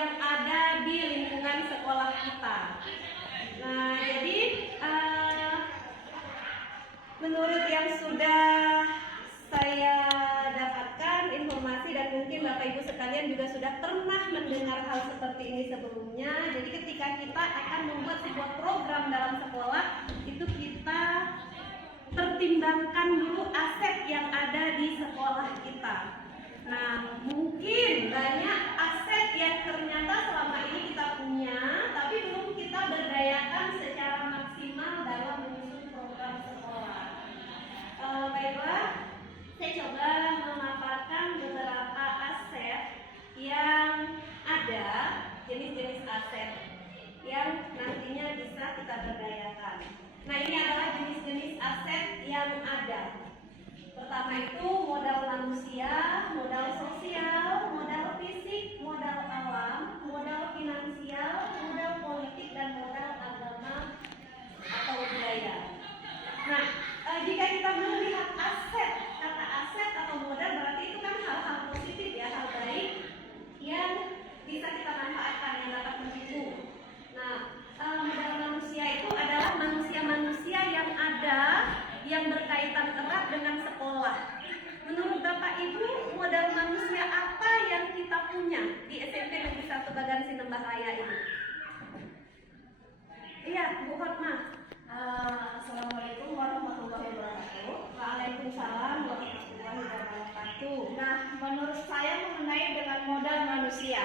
yang ada di lingkungan sekolah kita. Nah, jadi menurut yang sudah saya dapatkan informasi dan mungkin Bapak Ibu sekalian juga sudah pernah mendengar hal seperti ini sebelumnya. Jadi ketika kita akan membuat sebuah program dalam sekolah, itu kita pertimbangkan dulu aset yang ada di sekolah kita. Nah, mungkin banyak aset yang ternyata selama ini kita punya, tapi belum kita berdayakan secara maksimal dalam menyusun program sekolah. Baiklah, saya coba memaparkan beberapa aset yang ada, jenis-jenis aset yang nantinya bisa kita berdayakan. Nah, ini adalah jenis-jenis aset yang ada. Pertama itu modal manusia, modal sosial, modal fisik, modal alam, modal finansial, modal politik, dan modal agama atau budaya. Nah, jika kita melihat aset, kata aset atau modal berarti itu kan hal-hal positif ya, hal baik yang bisa kita manfaatkan, yang dapat menipu. Nah, modal manusia itu adalah manusia-manusia yang ada yang berkaitan erat dengan sekolah. Menurut Bapak Ibu, modal manusia apa yang kita punya di SMP Negeri 1 Bagan Sinembah Raya ini? Iya, Bu Hotma. Assalamualaikum warahmatullahi wabarakatuh. Waalaikumsalam warahmatullahi wabarakatuh. Nah, menurut saya mengenai dengan modal manusia,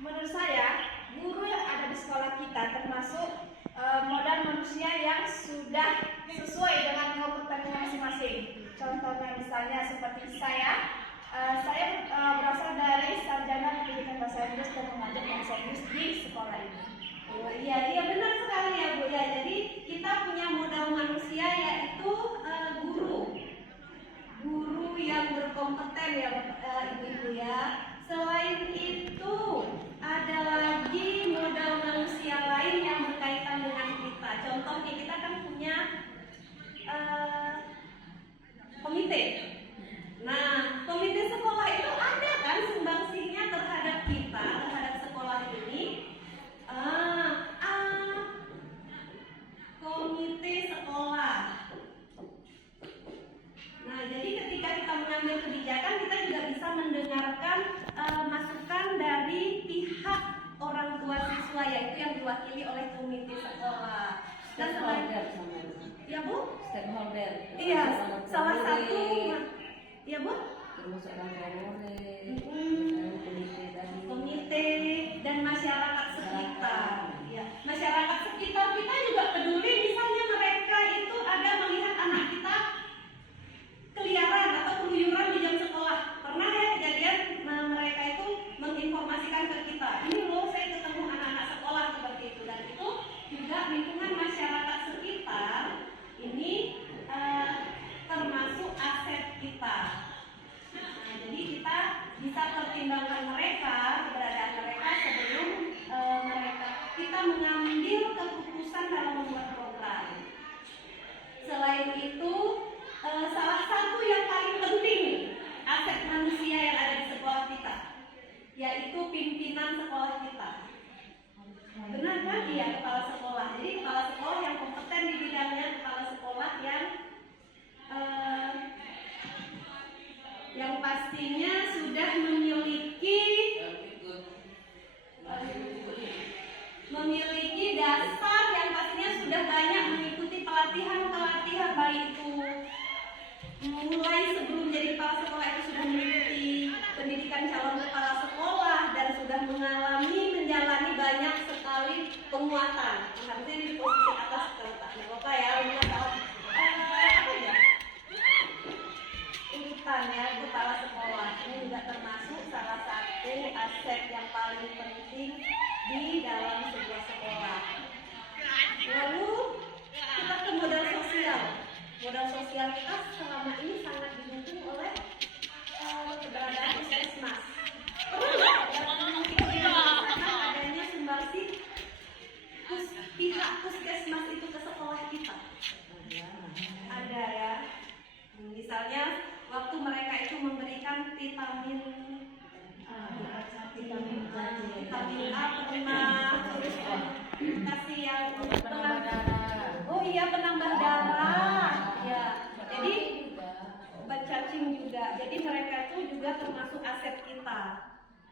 menurut saya guru yang ada di sekolah kita termasuk modal manusia yang sudah sesuai dengan kompetensi masing-masing. Contohnya misalnya seperti saya berasal dari sarjana pendidikan bahasa Inggris dan mengajar bahasa Inggris di sekolah ini. Oh iya benar sekali ya Bu ya. Jadi kita punya modal manusia yaitu guru yang berkompeten ya Ibu-ibu ya. Selain itu ada lagi modal manusia lain yang berkaitan dengan kita. Contohnya kita kan punya komite. Nah, komite sekolah itu ada kan sumbangsinya terhadap kita, terhadap sekolah ini. Komite sekolah. Nah, jadi ketika kita mengambil kebijakan, kita juga bisa mendengarkan masukan dari pihak orang tua siswa, yaitu yang diwakili oleh komite sekolah. Dan selain ya Bu? Stakeholder. Iya, salah satu. Ya Bu? Termasuk orang komite dan masyarakat sekitar. Ya, masyarakat sekitar kita juga peduli. Misalnya mereka itu ada melihat anak kita keliaran atau keluyuran di jam sekolah. Pernah ya kejadian mereka itu menginformasikan ke kita, ini loh saya ketemu anak-anak sekolah seperti itu. Dan itu juga lingkungan masyarakat sekitar ini termasuk aset kita. Nah, jadi kita bisa pertimbangkan mereka, keberadaan mereka sebelum kita mengambil keputusan dalam membuat program. Selain itu, salah satu yang paling penting aset manusia yang ada di sekolah kita, yaitu pimpinan sekolah kita. Benar kan? Iya, kepala sekolah. Jadi kepala sekolah yang kompeten di bidangnya, kepala sekolah yang pastinya sudah memiliki dasar yang pastinya sudah banyak mengikuti pelatihan baik itu mulai sebelum jadi kepala sekolah itu sudah mengikuti pendidikan calon kepala sekolah dan sudah menjalani banyak sekali penguatan. Harusnya di posisi atas terletaknya Bapak ya, urutan ya kepala sekolah ini juga termasuk salah satu aset yang paling penting di dalam sebuah sekolah. Lalu kita ke modal sosial. Modal sosial kita selama ini sangat didukung oleh keberadaan puskesmas. Adanya sumbangsi pihak puskesmas itu ke sekolah kita. Ada ya. Misalnya waktu mereka itu memberikan vitamin A termasuk aset kita.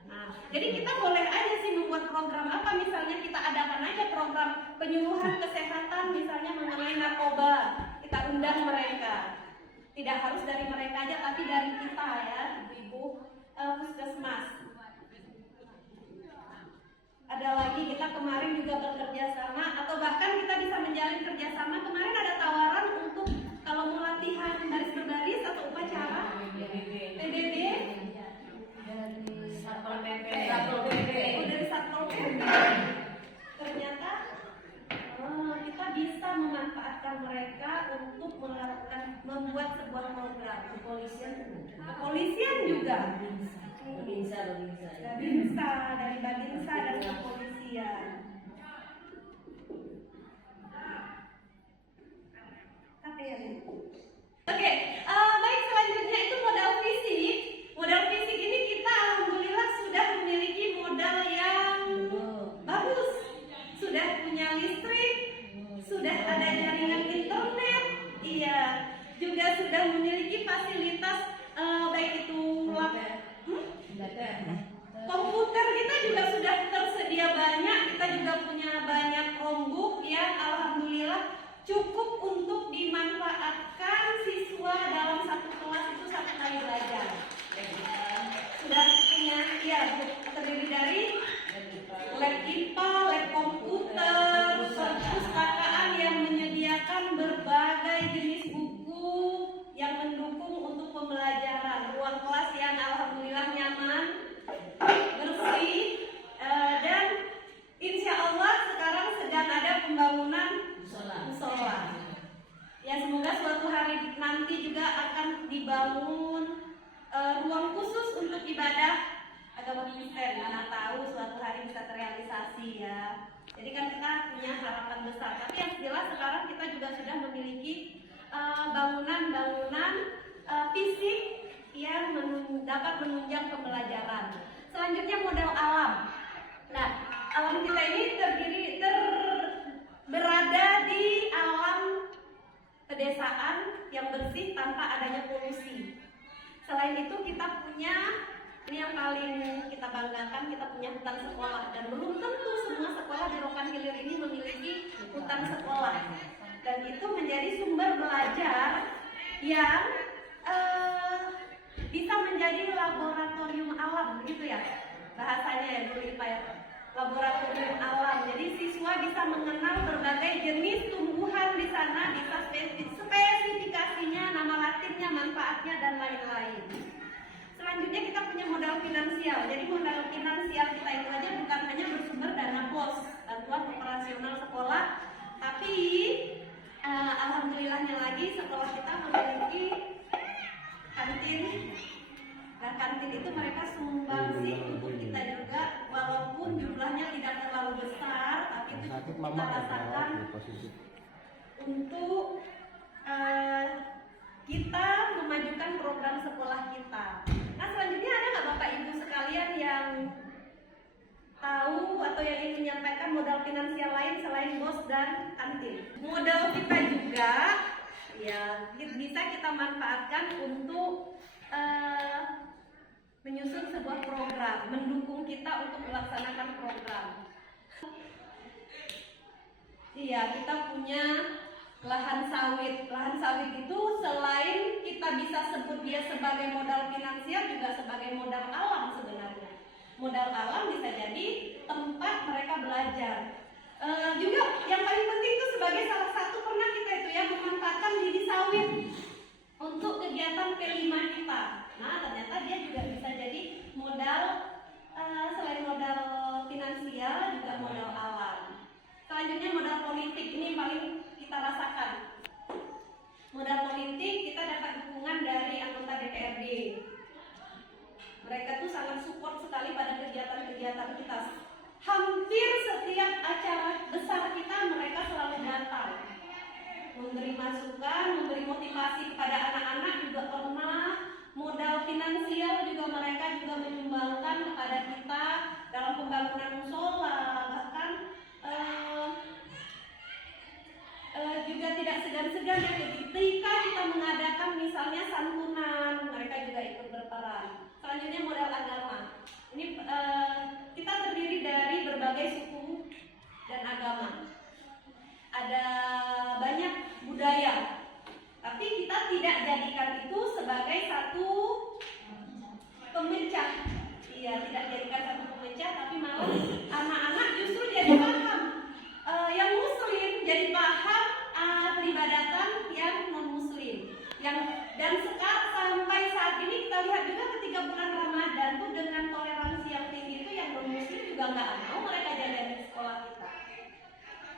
Nah, jadi kita boleh aja sih membuat program apa, misalnya kita adakan aja program penyuluhan kesehatan misalnya mengenai narkoba, kita undang mereka. Tidak harus dari mereka aja, tapi dari kita ya, ibu-ibu puskesmas. Ada lagi kita kemarin juga bekerja sama, atau bahkan kita bisa menjalin kerjasama. Kemarin ada tawaran untuk kalau mau latihan baris berbaris atau upacara PBB dari Satpol PP. Ternyata kita bisa memanfaatkan mereka untuk membuat sebuah program. Kepolisian juga. Dari Babinsa dan kepolisian. Oke, baik, selanjutnya itu modal fisik. Modal fisik ini kita alhamdulillah sudah memiliki modal yang bagus. Sudah punya listrik, sudah ada jaringan internet, iya, juga sudah memiliki fasilitas baik itu komputer kita juga sudah tersedia banyak. Kita juga punya banyak Chromebook yang alhamdulillah cukup untuk dimanfaatkan siswa dalam satu kelas itu satu kali belajar. Sudah punya, ya, terdiri dari lab IPA, lab komputer, perpustakaan yang menyediakan berbagai jenis buku yang mendukung untuk pembelajaran, ruang kelas yang alhamdulillah nyaman, bersih, dan insya Allah sekarang sedang ada pembangunan musola. Ya, semoga suatu hari nanti juga akan dibangun ruang khusus untuk ibadah agama Kristen. Mana tahu suatu hari bisa terrealisasi ya. Jadi kan kita punya harapan besar. Tapi yang jelas sekarang kita juga sudah memiliki bangunan-bangunan fisik yang dapat menunjang pembelajaran. Selanjutnya modal alam. Nah, alam kita ini berada di alam pedesaan yang bersih tanpa adanya polusi. Selain itu kita punya, ini yang paling kita banggakan, kita punya hutan sekolah, dan belum tentu semua sekolah di Rokan Hilir ini memiliki hutan sekolah, dan itu menjadi sumber belajar yang bisa menjadi laboratorium alam, begitu ya bahasanya ya dulu IPA ya, laboratorium alam. Jadi siswa bisa mengenal berbagai jenis tumbuhan di sana, bisa spesifikasinya, nama latinnya, manfaatnya, dan lain-lain. Selanjutnya kita punya modal finansial. Jadi modal finansial kita itu aja bukan hanya bersumber dana BOS, bantuan operasional sekolah, tapi alhamdulillahnya lagi sekolah kita memiliki kantin. Nah, kantin itu mereka sumbangsi untuk kita juga, walaupun jumlahnya tidak terlalu besar, tapi itu kita rasakan untuk kita memajukan program sekolah kita. Nah, selanjutnya ada nggak Bapak Ibu sekalian yang tahu atau yang ingin menyampaikan modal finansial lain selain BOS dan kantin? Modal kita juga ya bisa kita manfaatkan untuk menyusun sebuah program, mendukung kita untuk melaksanakan program. Iya, kita punya lahan sawit. Lahan sawit itu selain kita bisa sebut dia sebagai modal finansial, juga sebagai modal alam sebenarnya. Modal alam bisa jadi tempat mereka belajar. Juga yang paling penting itu sebagai salah satu pernah kita itu ya memanfaatkan biji sawit untuk kegiatan P5 kita. Nah, ternyata dia juga bisa jadi modal, selain modal finansial juga modal alam. Selanjutnya modal politik, ini paling kita rasakan. Modal politik kita dapat dukungan dari anggota DPRD. Mereka tuh sangat support sekali pada kegiatan-kegiatan kita. Hampir setiap acara besar kita mereka selalu datang, memberi masukan, memberi motivasi kepada anak-anak, juga pernah modal finansial juga mereka juga menyumbangkan kepada kita dalam pembangunan musola, bahkan juga tidak segan-segan ya ketika kita mengadakan misalnya santunan, mereka juga ikut berperan. Selanjutnya manusia, tidak jadikan satu pemecah, tapi malah anak-anak justru jadi paham. Yang muslim jadi paham peribadatan yang non-muslim. Dan sekarang sampai saat ini kita lihat juga ketika bulan Ramadan tuh dengan toleransi yang tinggi itu yang non-muslim juga nggak mau mereka jajan di sekolah kita.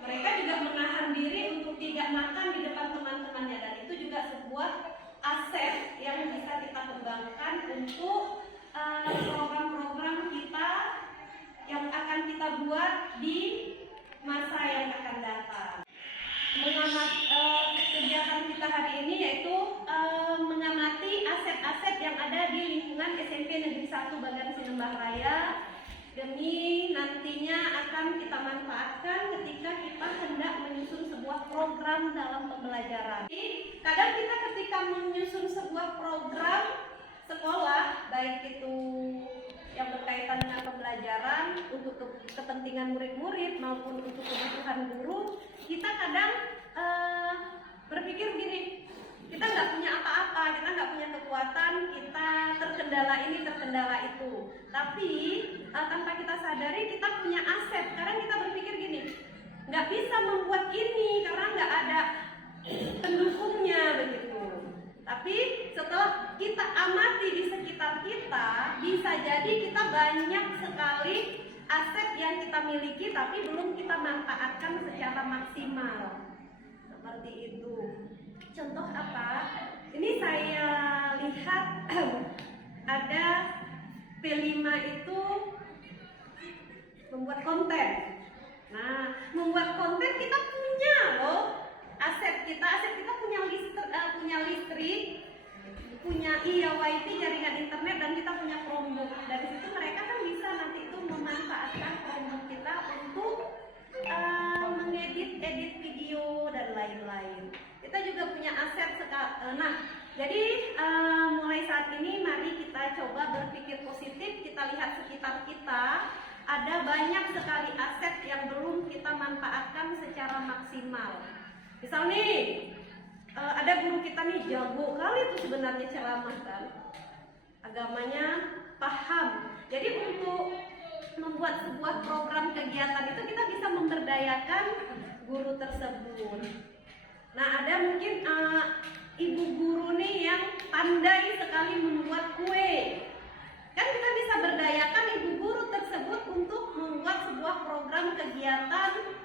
Mereka juga menahan diri untuk tidak makan di depan teman-temannya, dan itu juga sebuah aset yang bisa kita kembangkan untuk program-program kita yang akan kita buat di masa yang akan datang. Kegiatan kita hari ini yaitu mengamati aset-aset yang ada di lingkungan SMP Negeri 1 Bagan Sinembah Raya, demi nantinya akan kita manfaatkan ketika kita hendak menyusun sebuah program dalam pembelajaran. Jadi, kadang kita ketika menyusun sebuah program sekolah, baik itu yang berkaitan dengan pembelajaran untuk kepentingan murid-murid maupun untuk kebutuhan guru, kita kadang berpikir gini, kita nggak punya apa-apa, kita nggak punya kekuatan, kita terkendala ini, terkendala itu. Tapi tanpa kita sadari kita punya aset. Kadang kita berpikir gini, nggak bisa membuat ini karena nggak ada pendukungnya begitu. Tapi setelah kita amati di sekitar kita, bisa jadi kita banyak sekali aset yang kita miliki tapi belum kita manfaatkan secara maksimal. Seperti itu. Contoh apa? Ini saya lihat ada P5 itu membuat konten. Nah, membuat konten kita punya loh aset kita punya listrik, punya IYT jaringan internet, dan kita punya Chromebook. Dari situ mereka kan bisa nanti itu memanfaatkan Chromebook kita untuk mengedit video dan lain-lain. Kita juga punya aset sekarang. Nah, jadi mulai saat ini mari kita coba berpikir positif. Kita lihat sekitar kita, ada banyak sekali aset yang belum kita manfaatkan secara maksimal. Misal nih, ada guru kita nih jago kali itu sebenarnya ceramah kan, agamanya paham. Jadi untuk membuat sebuah program kegiatan itu kita bisa memberdayakan guru tersebut. Nah, ada mungkin ibu guru nih yang pandai sekali membuat kue. Kan kita bisa berdayakan ibu guru tersebut untuk membuat sebuah program kegiatan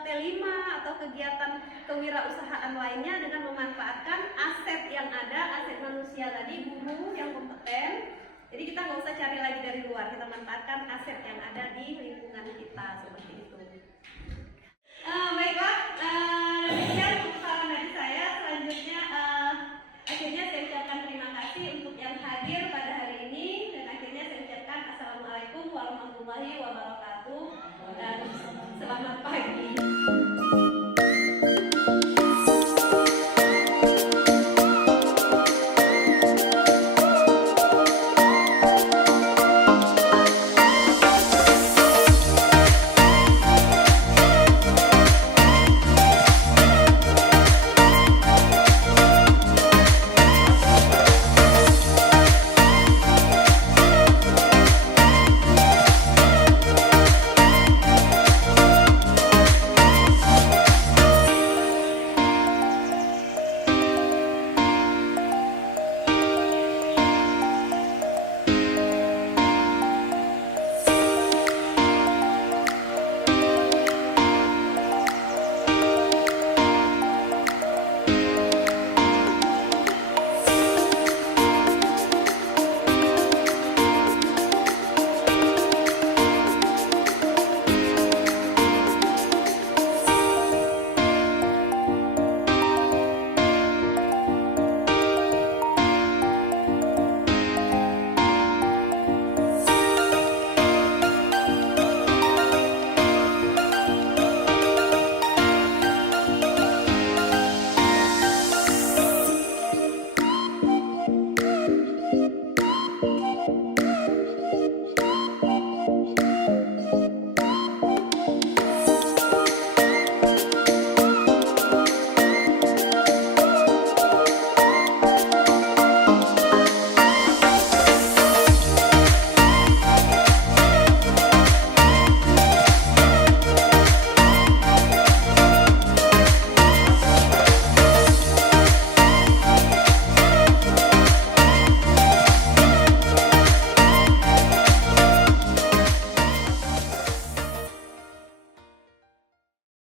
P5 atau kegiatan kewirausahaan lainnya dengan memanfaatkan aset yang ada, aset manusia tadi, guru yang kompeten. Jadi kita nggak usah cari lagi dari luar, kita manfaatkan aset yang ada di lingkungan kita, seperti itu. Baiklah, demikian untuk saran dari saya. Selanjutnya, akhirnya saya ucapkan terima kasih untuk yang hadir pada hari ini, dan akhirnya saya ucapkan Assalamualaikum warahmatullahi wabarakatuh dan selamat pagi.